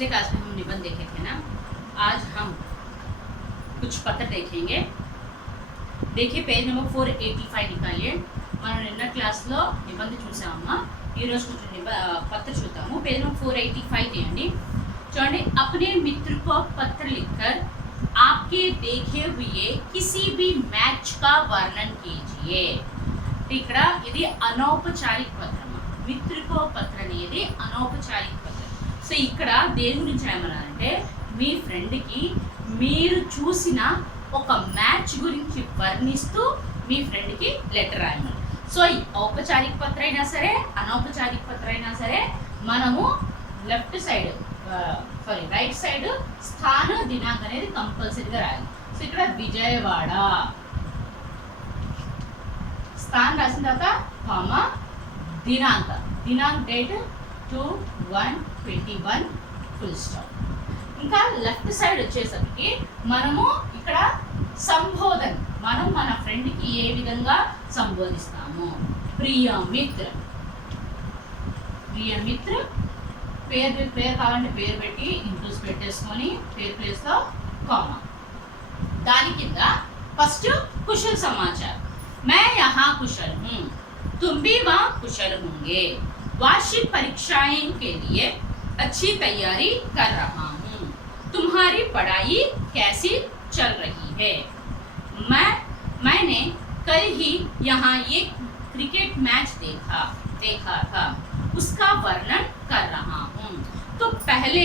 पिछले क्लास में हम निबंध देखे थे ना, आज हम कुछ पत्र देखेंगे। देखिए पेज నెంబర్ 485 నికాలిए। మనం నిన్న క్లాస్లో నిబంధ చూసామమ్మా, ఈరోజు కొంచెం పత్ర చూద్దాము। पेज नंबर 485 తీయండి। చూడండి, अपने मित्र को पत्र लिखकर आपके देखे हुए किसी भी मैच का वर्णन कीजिए। ఇక్కడ ఇది అనౌపచారిక పత్రం, మిత్రుకో పత్ర అనేది అనౌపచారిక పత్రం। సో ఇక్కడ దేని గురించి ఏమన్నారంటే, మీ ఫ్రెండ్కి మీరు చూసిన ఒక మ్యాచ్ గురించి వర్ణిస్తూ మీ ఫ్రెండ్కి లెటర్ రాయమని। సో ఔపచారిక పత్ర అయినా సరే అనౌపచారిక పత్ర అయినా సరే మనము లెఫ్ట్ సైడ్ రైట్ సైడ్ స్థాన దినాంక్ అనేది కంపల్సరీగా రాయాలి। సో ఇక్కడ విజయవాడ స్థానం రాసిన తర్వాత కామా దినాంక్ డేట్ 2/1/21 ఫుల్ స్టాప్। ఇంకా లెఫ్ట్ సైడ్ వచ్చేసరికి మనము ఇక్కడ సంబోధన, మనం మన ఫ్రెండ్కి ఏ విధంగా సంబోధిస్తాము। ప్రియ మిత్ర పేరు కావాలంటే పేరు పెట్టి ఇంక్లూస్ పెట్టేసుకొని పేరు ప్లేస్లో కామా। దాని కింద ఫస్ట్ కుశल समाचार, मैं यहाँ कुशल हूँ, तुम भी वहाँ कुशल होंगे। वार्षिक परीक्षाएं के लिए अच्छी तैयारी कर रहा हूँ, तुम्हारी पढ़ाई कैसी चल रही है। मैंने कल ही यहाँ एक क्रिकेट मैच देखा था, उसका वर्णन कर रहा हूँ। तो पहले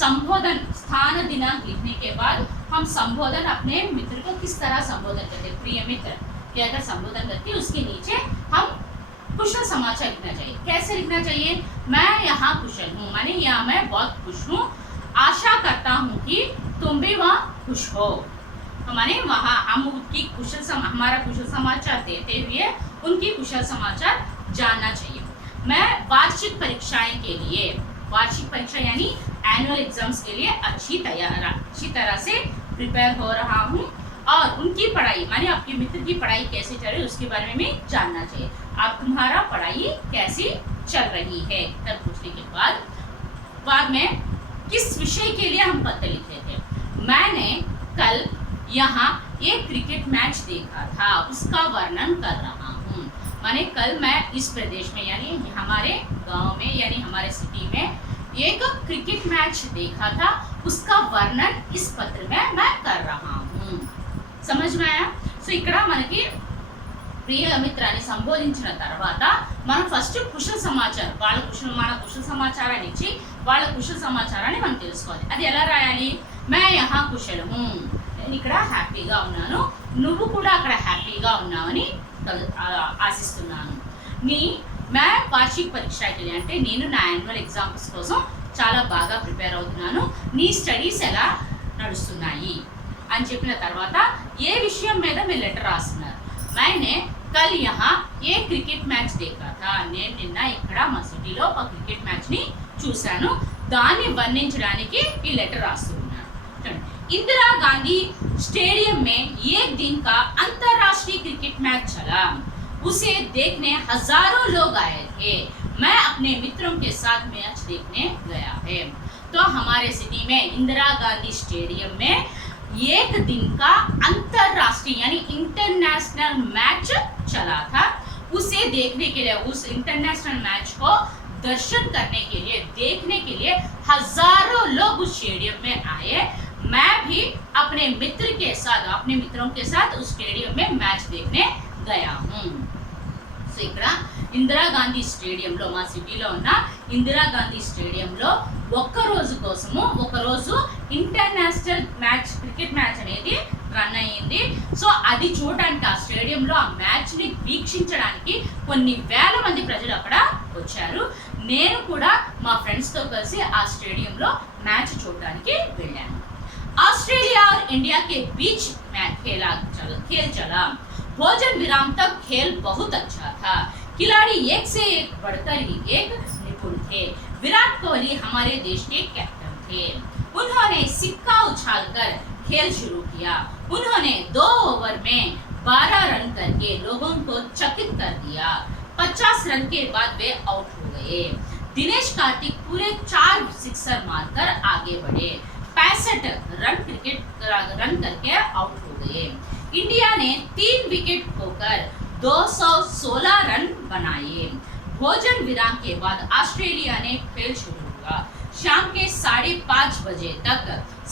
संबोधन स्थान दिनांक लिखने के बाद हम संबोधन अपने मित्र को किस तरह संबोधन करते हैं, प्रिय मित्र कि अगर संबोधन करते हैं उसके नीचे हम कुशल समाचार लिखना चाहिए। कैसे लिखना चाहिए, मैं यहाँ कुशल हूँ, माने यहाँ मैं बहुत खुश हूँ, आशा करता हूँ कि तुम भी वहाँ खुश हो। माने वहाँ हम उनकी हमारा कुशल समाचार देते हुए उनकी कुशल समाचार जानना चाहिए। मैं वार्षिक परीक्षाएं के लिए, वार्षिक परीक्षा यानी एनुअल एग्जाम्स के लिए अच्छी तरह से प्रिपेयर हो रहा हूँ और उनकी पढ़ाई माने आपके मित्र की पढ़ाई कैसे चल रही है उसके बारे में भी जानना चाहिए। आप तुम्हारा पढ़ाई कैसी चल रही है तब पूछने के बाद में किस विषय के लिए हम पत्र लिखे थे। मैंने कल यहाँ एक क्रिकेट मैच देखा था, उसका वर्णन कर रहा हूँ। माने कल मैं इस प्रदेश में यानी हमारे गांव में यानी हमारे सिटी में एक क्रिकेट मैच देखा था, उसका वर्णन इस पत्र में मैं कर रहा हूँ। समझ में आया। సో ఇక్కడ మనకి ప్రియ మిత్రాన్ని సంబోధించిన తర్వాత మనం ఫస్ట్ కుశల సమాచారం మన కుశల సమాచారాన్ని ఇచ్చి వాళ్ళ కుశల సమాచారాన్ని మనం తెలుసుకోవాలి। అది ఎలా రాయాలి, మే యహా కుశల్ హూ, నేను ఇక్కడ హ్యాపీగా ఉన్నాను, నువ్వు కూడా అక్కడ హ్యాపీగా ఉన్నావని ఆశిస్తున్నాను। మే వార్షిక పరీక్షకి అంటే నేను నా యాన్యువల్ ఎగ్జామ్స్ కోసం చాలా బాగా ప్రిపేర్ అవుతున్నాను, నీ స్టడీస్ ఎలా నడుస్తున్నాయి అని చెప్పిన తర్వాత ఏ విషయం మీద మీరు లెటర్ రాస్తున్నారు। मैंने कल यहाँ एक क्रिकेट मैच देखा था, నేను నిన్న ఇక్కడ మా సిటీలో ఒక క్రికెట్ మ్యాచ్ ని చూశాను, దాన్ని వర్ణించడానికి ఈ లెటర్ రాస్తున్నాను। इंदिरा गांधी स्टेडियम में एक दिन का अंतर्राष्ट्रीय क्रिकेट मैच चला, उसे देखने हजारों लोग आए थे, मैं अपने मित्रों के साथ मैच देखने गया है। तो हमारे सिटी में इंदिरा गांधी स्टेडियम में एक दिन का अंतरराष्ट्रीय यानी इंटरनेशनल मैच चला था, उसे देखने के लिए उस इंटरनेशनल मैच को दर्शन करने के लिए देखने के लिए हजारों लोग उस स्टेडियम में आए, मैं भी अपने मित्रों के साथ उस स्टेडियम में मैच देखने गया हूँ। సో ఇక్కడ ఇందిరాగాంధీ స్టేడియంలో మా సిటీలో ఉన్న ఇందిరాగాంధీ స్టేడియంలో ఒకరోజు ఇంటర్నేషనల్ మ్యాచ్ క్రికెట్ మ్యాచ్ అనేది రన్ అయ్యింది। సో అది చూడడానికి ఆ స్టేడియంలో ఆ మ్యాచ్ని వీక్షించడానికి కొన్ని వేల మంది ప్రజలు అక్కడ వచ్చారు, నేను కూడా మా ఫ్రెండ్స్తో కలిసి ఆ స్టేడియంలో మ్యాచ్ చూడడానికి వెళ్ళాను। ऑस्ट्रेलिया और इंडिया के बीच खेल चला, भोजन विराम तक खेल बहुत अच्छा था, खिलाड़ी एक से एक बढ़कर ही एक निपुण थे। विराट कोहली हमारे देश के कैप्टन थे, उन्होंने सिक्का उछालकर खेल शुरू किया, उन्होंने 2 ओवर में 12 रन करके लोगों को चकित कर दिया, 50 रन के बाद वे आउट हो गए। दिनेश कार्तिक पूरे 4 सिक्सर मारकर आगे बढ़े, 65 रन करके आउट हो गए। इंडिया ने 3 विकेट खोकर 216 रन बनाए। भोजन विराम के बाद ऑस्ट्रेलिया ने खेल शुरू हुआ। शाम के 5:30 बजे तक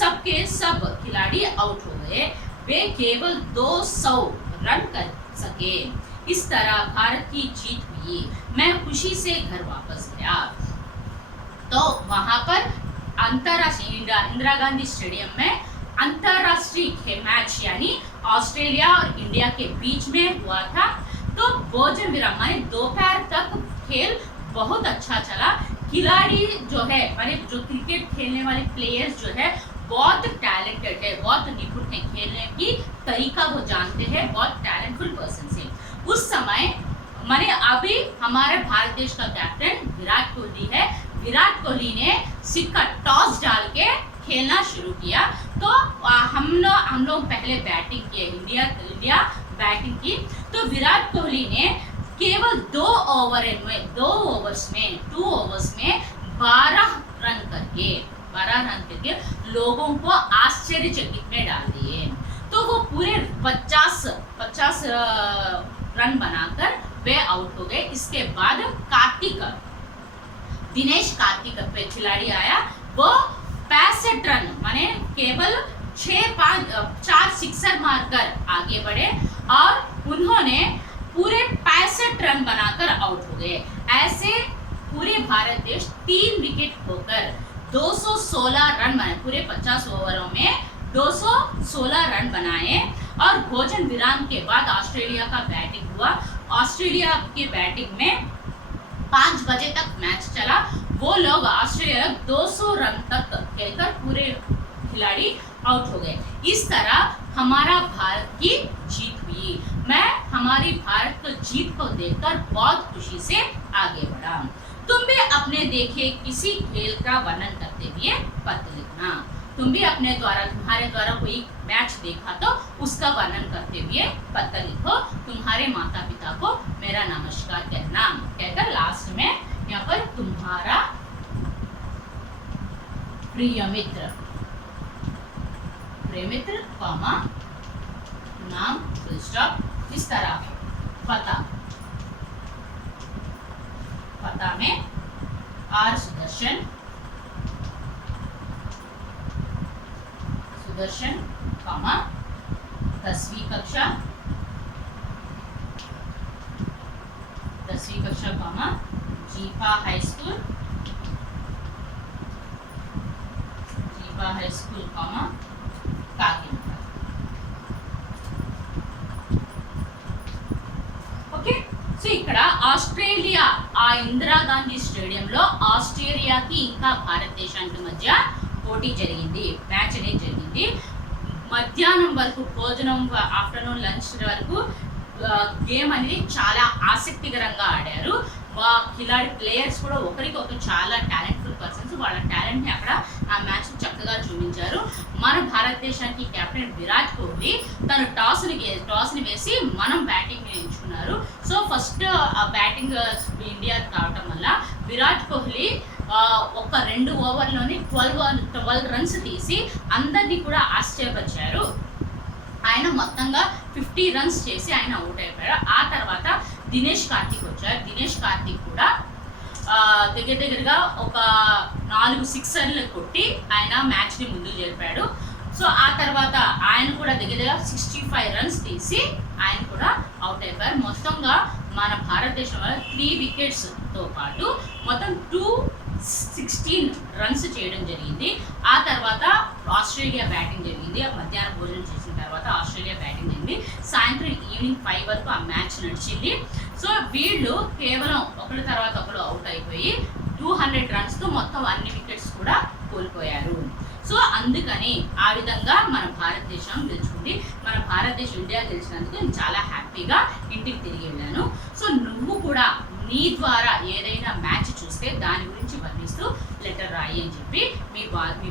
सबके सब खिलाड़ी आउट हो गए। वे केवल 200 रन कर सके। इस तरह भारत की जीत हुई। मैं खुशी से घर वापस गया। तो वहां पर अंतरराष्ट्रीय इंदिरा गांधी स्टेडियम में अंतरराष्ट्रीय मैच यानी ऑस्ट्रेलिया और इंडिया के बीच में हुआ था। तो भोजन विराम माने दोपहर तक खेल बहुत अच्छा चला। खिलाड़ी जो है माने जो क्रिकेट खेलने वाले प्लेयर्स जो है बहुत टैलेंटेड है, बहुत निपुण है, खेलने की तरीका वो जानते हैं, बहुत टैलेंटफुल पर्सन है। उस समय माने अभी हमारे भारत देश का कैप्टन विराट कोहली है। विराट कोहली ने सिक्का टॉस डाल के खेलना शुरू किया। तो हम लोग पहले बैटिंग किए, इंडिया बैटिंग की। तो विराट कोहली ने केवल 2 ओवर्स में 12 रन करके लोगों को आश्चर्यचकित में डाल दिए। तो वो पूरे 50 रन बनाकर वे आउट हो गए। इसके बाद दिनेश कार्तिक पे खिलाड़ी आया, वो 65 रन माने केवल 4 सिक्सर मारकर आगे बढ़े और उन्होंने पूरे 65 रन बनाकर आउट हो गए। ऐसे पूरे भारत देश 3 विकेट खोकर 216 रन बनाए। पूरे 50 ओवरों में 216 रन बनाए। और भोजन विराम के बाद ऑस्ट्रेलिया का बैटिंग हुआ। ऑस्ट्रेलिया की बैटिंग में 5 बजे तक मैच चला। वो लोग ऑस्ट्रेलिया 200 रन तक खेलकर पूरे खिलाड़ी आउट हो गए। इस तरह हमारा भारत की जीत हुई। मैं हमारी भारत को जीत को देखकर बहुत खुशी से आगे बढ़ा। तुम भी अपने देखे किसी खेल का वर्णन करते हुए पत्र लिखना। तुम भी तुम्हारे द्वारा कोई मैच देखा तो उसका वर्णन करते हुए पत्र लिखो। तुम्हारे माता पिता को मेरा नमस्कार कहकर लास्ट में यहाँ पर तुम्हारा प्रिय मित्र कॉमा नाम फुल स्टॉप। इस तरह पता में आर सुदर्शन कॉमा 10वीं कक्षा कॉमा जीपा high school comma Kakinada. Okay, so ఇక్కడ ఆస్ట్రేలియా ఆ ఇందిరాగాంధీ స్టేడియంలో ఆస్ట్రేలియాకి ఇంకా భారతదేశానికి మధ్య పోటీ జరిగింది, మ్యాచ్ అనేది జరిగింది. మధ్యాహ్నం వరకు భోజనం ఆఫ్టర్నూన్ లంచ్ వరకు గేమ్ అనేది చాలా ఆసక్తికరంగా ఆడారు. ఖిలాడి ప్లేయర్స్ కూడా ఒకరికొకరు చాలా టాలెంట్ఫుల్ పర్సన్స్. వాళ్ళ టాలెంట్ని అక్కడ ఆ మ్యాచ్ చక్కగా చూపించారు. మన భారతదేశానికి కెప్టెన్ విరాట్ కోహ్లీ తను టాస్ని వేసి మనం బ్యాటింగ్ ఎంచుకున్నారు. సో ఫస్ట్ బ్యాటింగ్ ఇండియా కావటం వల్ల విరాట్ కోహ్లీ ఒక 2 ఓవర్లోనే 12 రన్స్ తీసి అందరినీ కూడా ఆశ్చర్యపరిచారు. ఆయన మొత్తంగా 50 రన్స్ చేసి ఆయన అవుట్ అయిపోయారు. ఆ తర్వాత దినేష్ కార్తిక్ వచ్చారు. దినేష్ కార్తిక్ కూడా దగ్గరగా ఒక 4 సిక్సర్లు కొట్టి ఆయన మ్యాచ్ని ముందుకు జరిపాడు. సో ఆ తర్వాత ఆయన కూడా దగ్గరగా 65 రన్స్ తీసి ఆయన కూడా అవుట్ అయిపోయారు. మొత్తంగా మన భారతదేశంలో 3 వికెట్స్తో పాటు మొత్తం 216 రన్స్ చేయడం జరిగింది. ఆ తర్వాత ఆస్ట్రేలియా బ్యాటింగ్ జరిగింది. మధ్యాహ్నం భోజనం చేసిన తర్వాత ఆస్ట్రేలియా బ్యాటింగ్ జరిగింది. సాయంత్రం ఈవినింగ్ 5 వరకు ఆ మ్యాచ్ నడిచింది. సో వీళ్ళు కేవలం ఒకరి తర్వాత ఒకరు అవుట్ అయిపోయి 200 రన్స్తో మొత్తం అన్ని వికెట్స్ కూడా కోల్పోయారు. సో అందుకని ఆ విధంగా మన భారతదేశం గెలుచుకుంది. మన భారతదేశం ఇండియా గెలిచినందుకు నేను చాలా హ్యాపీగా ఇంటికి తిరిగి వెళ్ళాను. సో నువ్వు కూడా నీ ద్వారా ఏదైనా మ్యాచ్ చూస్తే దాని గురించి వర్ణిస్తూ లెటర్ రాయి అని చెప్పి మీ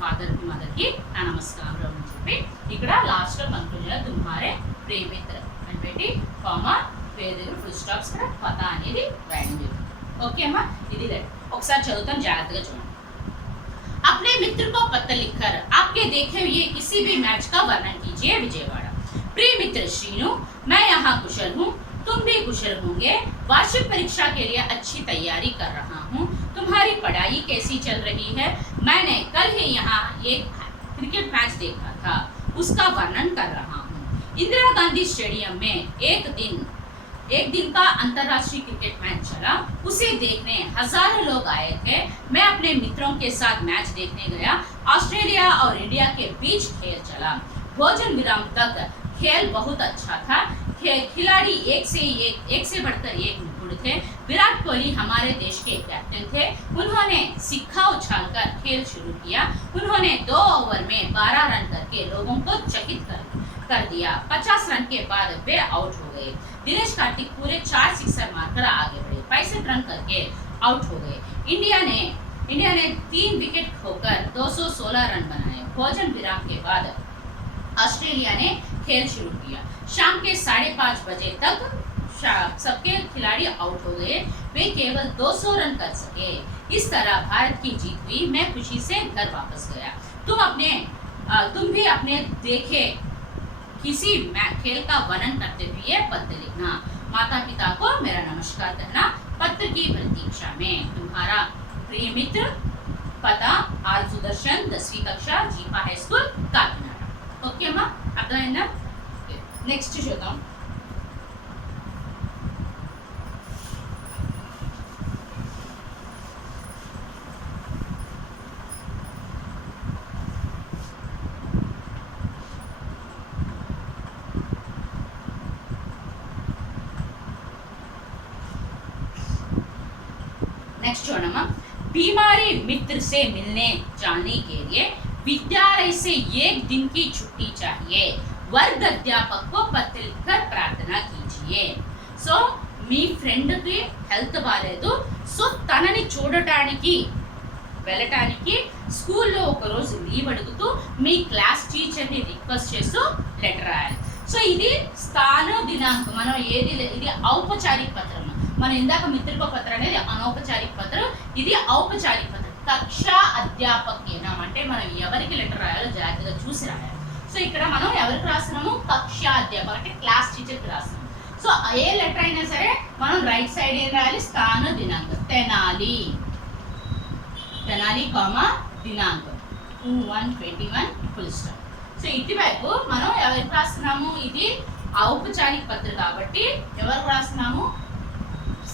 ఫాదర్కి మదర్కి నా నమస్కారం అని చెప్పి ఇక్కడ లాస్ట్లో కంక్లూజన్లో తుమ్హారే ప్రేమిత్ర అని పెట్టి కామా పేరు దగ్గర ఫుల్ స్టాప్స్ కూడా పతా అనేది రాయడం జరిగింది. ఓకే అమ్మా, ఇది లెటర్. ఒకసారి చదువుతాం, జాగ్రత్తగా చూడండి. अपने मित्र को पत्र लिखकर आपके देखे हुए किसी भी मैच का वर्णन कीजिए। विजयवाड़ा। प्रिय मित्र श्रीनु, मैं यहाँ कुशल हूँ, तुम भी कुशल होंगे। वार्षिक परीक्षा के लिए अच्छी तैयारी कर रहा हूँ। तुम्हारी पढ़ाई कैसी चल रही है? मैंने कल ही यहाँ एक क्रिकेट मैच देखा था, उसका वर्णन कर रहा हूँ। इंदिरा गांधी स्टेडियम में एक दिन का अंतर्राष्ट्रीय क्रिकेट मैच चला, उसे देखने हजारों लोग आए थे। मैं अपने मित्रों के साथ मैच देखने गया। ऑस्ट्रेलिया और इंडिया के बीच खेल चला। भोजन विराम तक खेल बहुत अच्छा था। खिलाड़ी एक से बढ़कर एक निपुण थे। विराट कोहली हमारे देश के कैप्टन थे। उन्होंने सिक्का उछालकर खेल शुरू किया। उन्होंने 2 ओवर में 12 रन करके लोगों को चकित कर दिया। 50 रन के बाद वे आउट हो गए। दिनेश कार्तिक पूरे 4 सिक्सर मारकर आगे बढ़े, 65 रन करके आउट हो गए। इंडिया ने 3 विकेट खोकर 216 रन बनाए। भोजन विराम के बाद ऑस्ट्रेलिया ने खेल शुरू किया। शाम के 5:30 बजे तक सबके खिलाड़ी आउट हो गए। वे केवल 200 रन कर सके। इस तरह भारत की जीत हुई। मैं खुशी से घर वापस गया। तुम भी अपने देखे किसी खेल का वर्णन करते हुए पत्र लिखना। माता पिता को मेरा नमस्कार कहना। पत्र की प्रतीक्षा में तुम्हारा प्रिय मित्र। पता आर सुदर्शन, 10वीं कक्षा, जीपा हाई स्कूल, काकीनाडा। ओके अम्मा, అర్థమైందా? నెక్స్ట్ చూద్దాం. नेक्स्ट చూడమ్మా. बीमारी मित्र से मिलने जाने के लिए विद्यालय से 1 दिन की छुट्टी चाहिए। वर्ग अध्यापक को पत्र लिखकर प्रार्थना कीजिए। సో మీ ఫ్రెండ్కి హెల్త్ బాగాలేదు, సో తనని చూడటానికి వెళ్ళటానికి స్కూల్లో ఒకరోజు లీవ్ అడుగుతూ మీ క్లాస్ టీచర్ని రిక్వెస్ట్ చేస్తూ లెటర్ రాయాలి. సో ఇది స్థాన దినాంకం. మనం ఇది ఔపచారిక పత్రం. మనం ఇందాక మిత్రుల పత్ర అనేది అనౌపచారిక పత్రం, ఇది ఔపచారిక పత్రం. కక్షా అధ్యాపకేనం అంటే మనం ఎవరికి లెటర్ రాయాలో జాగ్రత్తగా చూసి రాయాలి. సో ఇక్కడ మనం ఎవరికి రాస్తున్నాము? కక్షా అధ్యాపక అంటే క్లాస్ టీచర్కి రాస్తున్నాము. సో ఏ లెటర్ అయినా సరే మనం రైట్ సైడ్ ఏం రాయాలి? స్థాన దినాంకం. తెనాలి కామా దినాంకం 2/1/21 ఫుల్ స్టాప్. సో ఇటువైపు మనం ఎవరికి రాస్తున్నాము? ఇది ఔపచారిక పత్ర కాబట్టి ఎవరికి రాస్తున్నాము?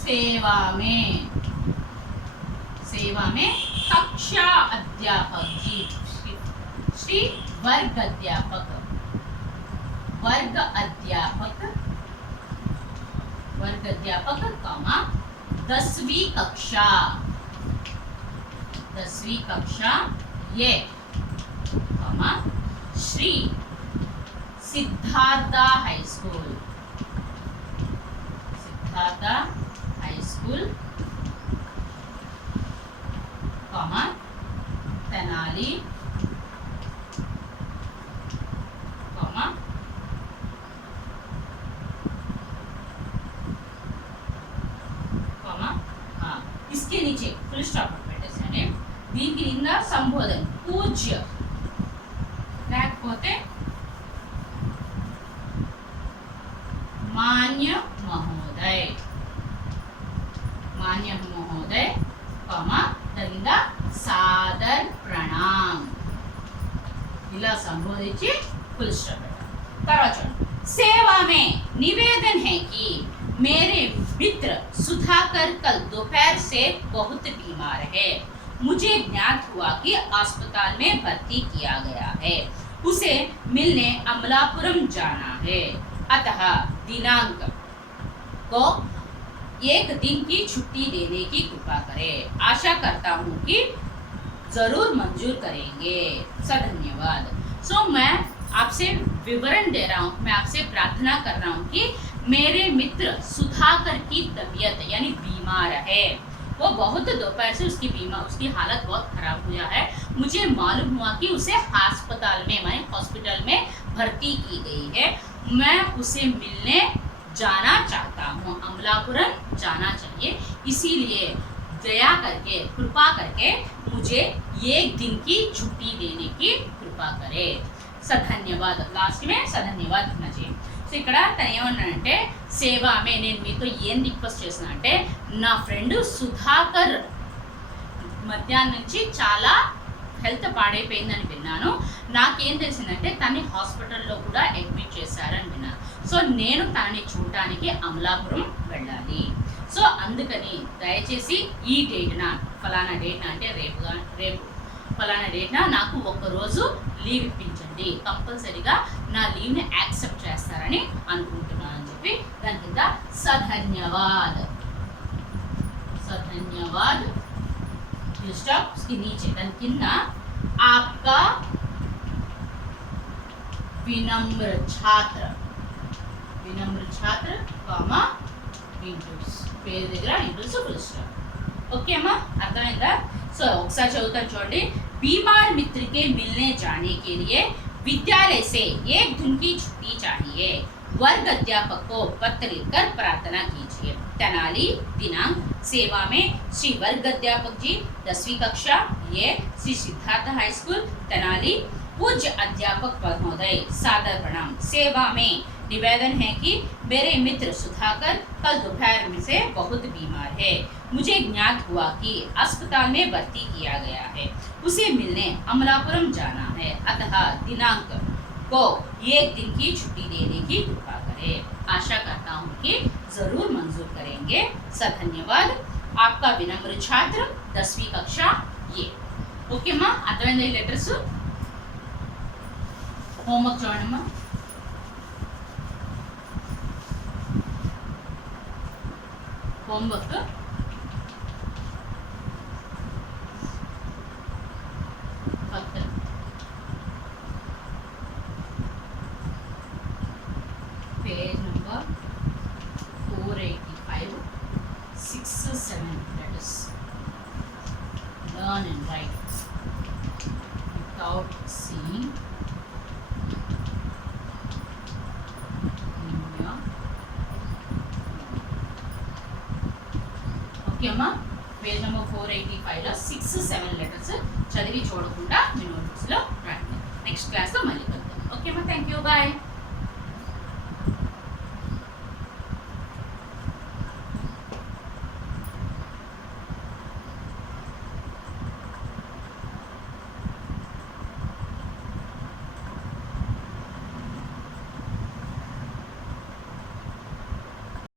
सेवा में कक्षा अध्यापक जी, श्री वर्ग अध्यापक कमा 10वीं कक्षा ये कमा श्री सिद्धार्था हाई स्कूल कमा तेनाली कमा इसके नीचे फुल स्टॉप పెట్టేసానే. దీనికి కింద సంబోధన పూజ్య లేకపోతే मान्य महोदय तरिंदा सादर प्रणाम ఇలా సంబోధించి ఫుల్ స్టాప్ పెట్టాలి. తర్వాత सेवा में निवेदन है कि मेरे मित्र सुधाकर कल दोपहर से बहुत बीमार है। मुझे ज्ञात हुआ कि अस्पताल में भर्ती किया गया है। उसे मिलने अमलापुरम जाना है। अतः दिनांक को 1 दिन की छुट्टी देने की कृपा करें। आशा करता हूँ कि जरूर मंजूर करेंगे। धन्यवाद। सो मैं आपसे विवरण दे रहा हूँ, मैं आपसे प्रार्थना कर रहा हूँ कि मेरे मित्र सुधाकर की तबीयत यानी बीमार है। वो बहुत दोपहर से उसकी हालत बहुत खराब हुआ है। मुझे मालूम हुआ कि उसे हॉस्पिटल में भर्ती की गई है। मैं उसे मिलने जाना चाहता हूँ। अमलापुरम जाना चाहिए, इसीलिए दया करके कृपा करके मुझे एक दिन की छुट्टी देने की कृपा करे सधन्यवाद लास्ट में सधन्यवाद लिखना चाहिए సో ఇక్కడ తను ఏమన్నాడంటే సేవ ఆమె నేను మీతో ఏం రిక్వెస్ట్ చేస్తున్నా అంటే నా ఫ్రెండ్ సుధాకర్ మధ్యాహ్నం నుంచి చాలా హెల్త్ పాడైపోయిందని విన్నాను నాకేం తెలిసిందంటే తన్ని హాస్పిటల్లో కూడా అడ్మిట్ చేశారని విన్నాను సో నేను తనని చూడటానికి అమలాపురం వెళ్ళాలి సో అందుకని దయచేసి ఈ డేట్న ఫలానా డేట్న అంటే రేపు ఫలానా డేట్న నాకు ఒక్కరోజు లీవ్ ఇప్పించండి కంపల్సరీగా నా లీవ్ని యాక్సెప్ట్ చేస్తారని అనుకుంటున్నాను అని చెప్పి దాని కింద సధన్యవాద్ సధన్యవాద్ स्टॉप उसके नीचे दाని కింద आपका विनम्र छात्र కామా ఇంటూస్ పేరు దగ్గర ఇంటూస్ ఫుల్ స్టాప్ ఓకే అమ్మా అర్థమైందా సో ఒకసారి చదువుతాను చూడండి बीमार मित्र के मिलने जाने के लिए विद्यालय से एक दिन की छुट्टी चाहिए वर्ग अध्यापक को पत्र लिखकर प्रार्थना कीजिए तेनाली दिनांक सेवा में श्री वर्ग अध्यापक जी 10वीं कक्षा ये श्री सिद्धार्थ हाई स्कूल तेनाली पूज्य अध्यापक महोदय सादर प्रणाम सेवा में निवेदन है कि मेरे मित्र सुधाकर कल दोपहर में से बहुत बीमार है मुझे ज्ञात हुआ कि अस्पताल में भर्ती किया गया है उसे मिलने अमलापुरम जाना है अतः दिनांक को एक दिन की छुट्टी देने की कृपा करें आशा करता हूँ कि जरूर मंजूर करेंगे सधन्यवाद आपका विनम्र छात्र 10वीं कक्षा ये ओके माँ अर्थమైందా ఈ లెటర్స్ హోంవర్క్ చూడండి homework page number 485 6 7 letters learn and write without seeing ఓకేమ్మా పేజ్ నెంబర్ 485లో 6-7 లెటర్స్ చదివి చూడకుండా మీ నోట్బుక్స్లో రాయండి నెక్స్ట్ క్లాస్లో మళ్ళీ కలుద్దాం ఓకేమ్మా థ్యాంక్ యూ బాయ్